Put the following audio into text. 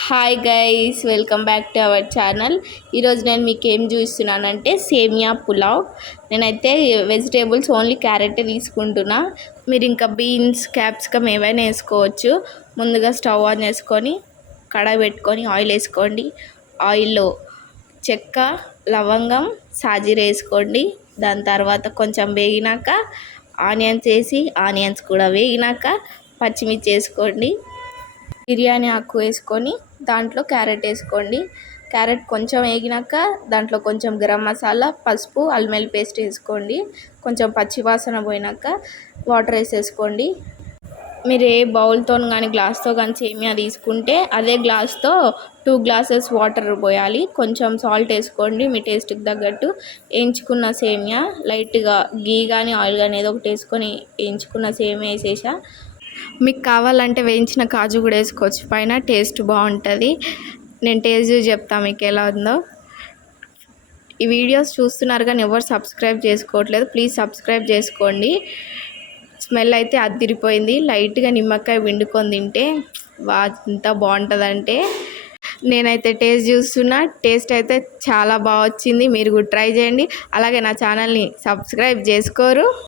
Hi guys, welcome back to our channel. ఈరోజు నేను మీకు ఏం చూపిస్తున్నానంటే సేమియా పులావ్. నేనైతే వెజిటేబుల్స్ ఓన్లీ క్యారెట్ తీసుకుంటున్నా. మీరు ఇంకా బీన్స్, క్యాప్సికమ్ ఏవైనా వేసుకోవచ్చు. ముందుగా స్టవ్ ఆన్ చేసుకొని కడాయి పెట్టుకొని ఆయిల్ వేసుకోండి. ఆయిల్లో చెక్క, లవంగం, సాజీర వేసుకోండి. దాని తర్వాత కొంచెం వేగినాక ఆనియన్స్ వేసి ఆనియన్స్ కూడా వేగినాక పచ్చిమిర్చి వేసుకోండి. బిర్యానీ ఆకు వేసుకొని దాంట్లో క్యారెట్ వేసుకోండి. క్యారెట్ కొంచెం వేగినాక దాంట్లో కొంచెం గరం మసాలా, పసుపు, అల్లం వెల్లుల్లి పేస్ట్ వేసుకోండి. కొంచెం పచ్చివాసన పోయినాక వాటర్ వేసేసుకోండి. మీరు ఏ బౌల్తో కానీ గ్లాస్తో కానీ సేమియా తీసుకుంటే అదే గ్లాస్తో 2 గ్లాసెస్ వాటర్ పోయాలి. కొంచెం సాల్ట్ వేసుకోండి మీ టేస్ట్కి తగ్గట్టు. వేయించుకున్న సేమియా లైట్గా గీ కానీ ఆయిల్ కానీ ఏదో ఒకటి వేసుకొని వేయించుకున్న సేమియా వేసేసా. మీకు కావాలంటే వేయించిన కాజు కూడా వేసుకోవచ్చు పైన, టేస్ట్ బాగుంటుంది. నేను టేస్ట్ చూసి చెప్తాను మీకు ఎలా ఉందో. ఈ వీడియోస్ చూస్తున్నారు కానీ ఎవరు సబ్స్క్రైబ్ చేసుకోవట్లేదు, ప్లీజ్ సబ్స్క్రైబ్ చేసుకోండి. స్మెల్ అయితే అదిరిపోయింది. లైట్గా నిమ్మకాయ పిండుకొని తింటే ఎంత బాగుంటుందంటే, నేనైతే టేస్ట్ చూస్తున్నా. టేస్ట్ అయితే చాలా బాగా వచ్చింది. మీరు కూడా ట్రై చేయండి. అలాగే నా ఛానల్ని సబ్స్క్రైబ్ చేసుకోరు.